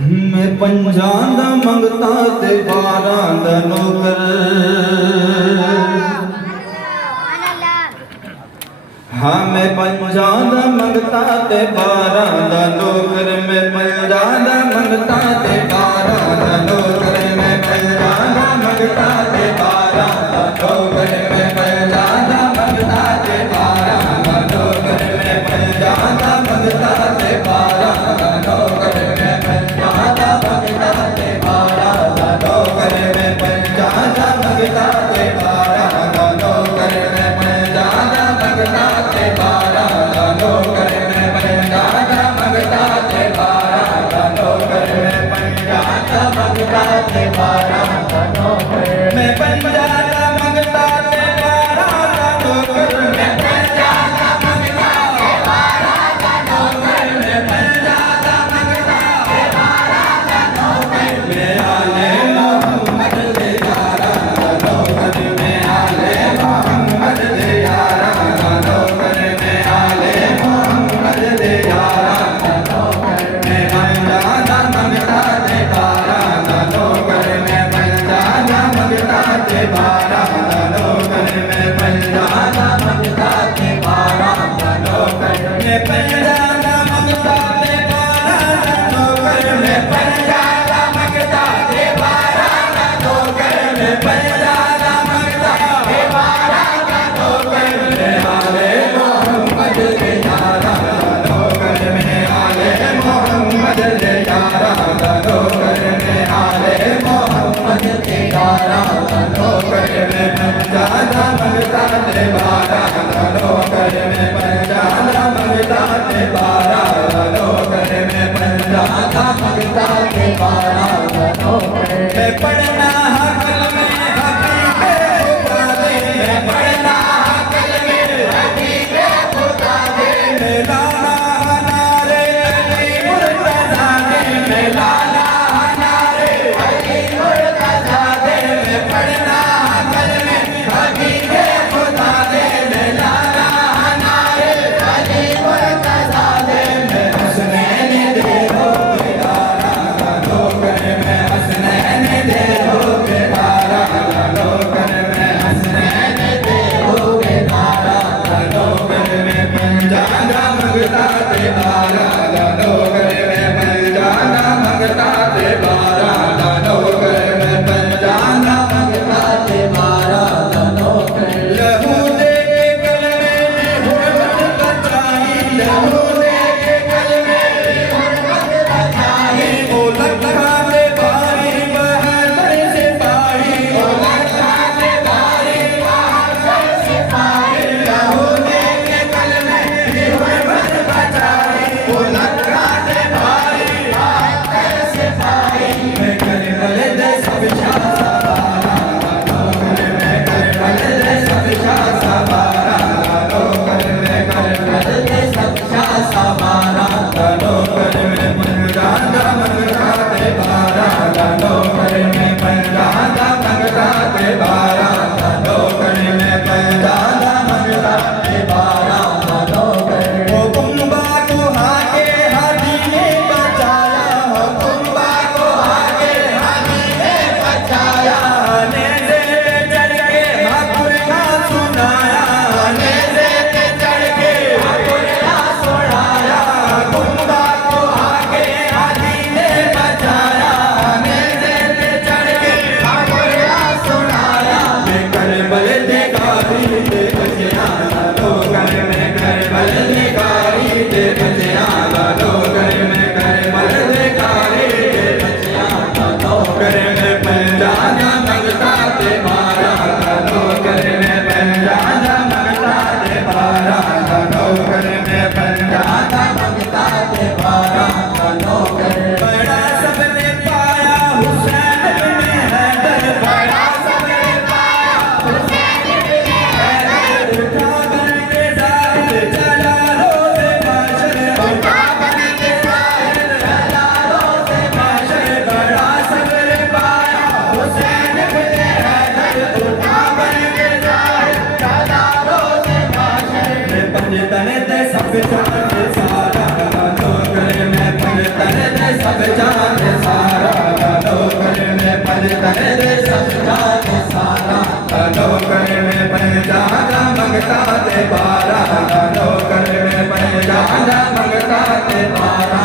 मैं पंजां दा मंगता ते 12 दा नौकर। हाँ मैं पंजां दा मंगता ते 12 दा नौकर। मैं पंजां दा मंगता ते 12 दा नौकर। मैं पंजां दा मंगता ते 12 दा नौकर। मैं पंजां दा मंगता ते 12 दा नौकर। मैं पंजां दा मंगता ते 12 दा नौकर। मैं पंजां दा मंगता ते 12 दा नौकर। मैं पंजां दा मंगता ते 12 दा नौकर। मैं पंजां दा मंगता ते 12 दा नौकर। मैं पंजां दा मंगता ते 12 दा नौकर। मैं पंजां दा मंगता ते 12 दा नौकर। मैं पंजां दा मंगता ते 12 दा नौकर। मैं पंजां दा मंगता ते 12 दा नौकर। मैं पंजां दा मंगता ते 12 दा नौकर। मैं आले मोहम्मद दे यारा दा नौकर। मैं आले मोहम्मद दे यारा दा नौकर। मैं आले मोहम्मद दे यारा दा नौकर। मैं पंजां दा मंगता ते 12 दा नौकर। मैं पंजां दा मंगता ते 12 दा नौकर। मैं पंजां दा मंगता ते 12 दा नौकर। मैं पंजां दा मंगता ते 12 दा नौकर। मैं पंजां दा मंगता ते 12 दा नौकर। मैं पंजां दा मंगता ते 12 दा नौकर। मैं आले मोहम्मद दे यारा दा नौकर। मैं आले मोहम्मद दे यारा दा नौकर। मैं आले मोहम्मद दे यारा दा नौकर। मैं पंजां दा मंगता ते 12 दा नौकर। मैं पंजां दा मंगता ते 12 दा नौकर। मैं पंजां दा मंगता ते 12 दा नौकर। मैं पढ़ना हक़ल में हक़ीक़े खुदा दे। मैं पढ़ना हक़ल में हक़ीक़े खुदा दे। मैं लाना नारे अली मुर्तज़ा दे। मैं लाना नारे अली मुर्तज़ा दे। मैं पढ़ना हक़ल में हक़ीक़े खुदा दे। मैं लाना नारे अली मुर्तज़ा दे। मैं हसनैन दे हो बेदारा दा नौकर। मैं हसनैन दे हो बेदारा दा नौकर। मैं हसनैन दे हो बेदारा दा नौकर। मैं पंजां दा मंगता ते 12 दा नौकर। मैं पंजां दा मंगता ते 12 दा नौकर। मैं पंजां दा मंगता ते 12 दा नौकर। लहू दे के कलमे दी हुर्मत बचाई। लहू दे के कलमे दी हुर्मत बचाई। ओ लखा दे बारी बहादुर सिपाही। ओ लखा दे बारी बहादुर सिपाही। लहू दे के कलमे दी हुर्मत बचाई। ओ लखा दे बारी बहादुर सिपाही। मैं करबल दे सब शाह सवारा दा नौकर। मैं करबल दे सब शाह सवारा दा नौकर। मैं करबल दे सब शाह सवारा दा नौकर। मैं पंजां दा मंगता ते 12 दा नौकर। मैं पंजां दा मंगता ते 12 दा नौकर। मैं पंजां दा मंगता ते 12 दा नौकर। ओ कुंबा को हाके हाजी ने बचाया। ओ कुंबा को हाके हाजी ने बचाया। नेज़े पे चढ़ के हक़ुरना सुनाया। नेज़े पे चढ़ के हक़ुरना सुनाया। कुंबा को हाके हाजी ने बचाया। नेज़े पे चढ़ के हक़ुरना सुनाया। मैं करबल दे कारी दे बचियां दा नौकर। मैं करबल दे कारी दे बचियां दा नौकर। मैं करबल दे कारी दे बचियां दा नौकर। मैं पंजां दा मंगता ते 12 दा नौकर। मैं पंजां दा मंगता ते 12 दा नौकर। मैं पंजां दा मंगता ते 12 दा नौकर। बड़ा सबने पाया हुसैन बिन हैदर। बड़ा सबने पाया हुसैन बिन हैदर। उठा बन के ज़ाहिर जलालो से माशर। उठा बन के ज़ाहिर जलालो से माशर। बड़ा सबने पाया हुसैन बिन हैदर। उठा बन के ज़ाहिर जलालो से माशर। मैं पंजतन दे सब जान सारा दा नौकर। मैं पंजतन दे सब जान बारह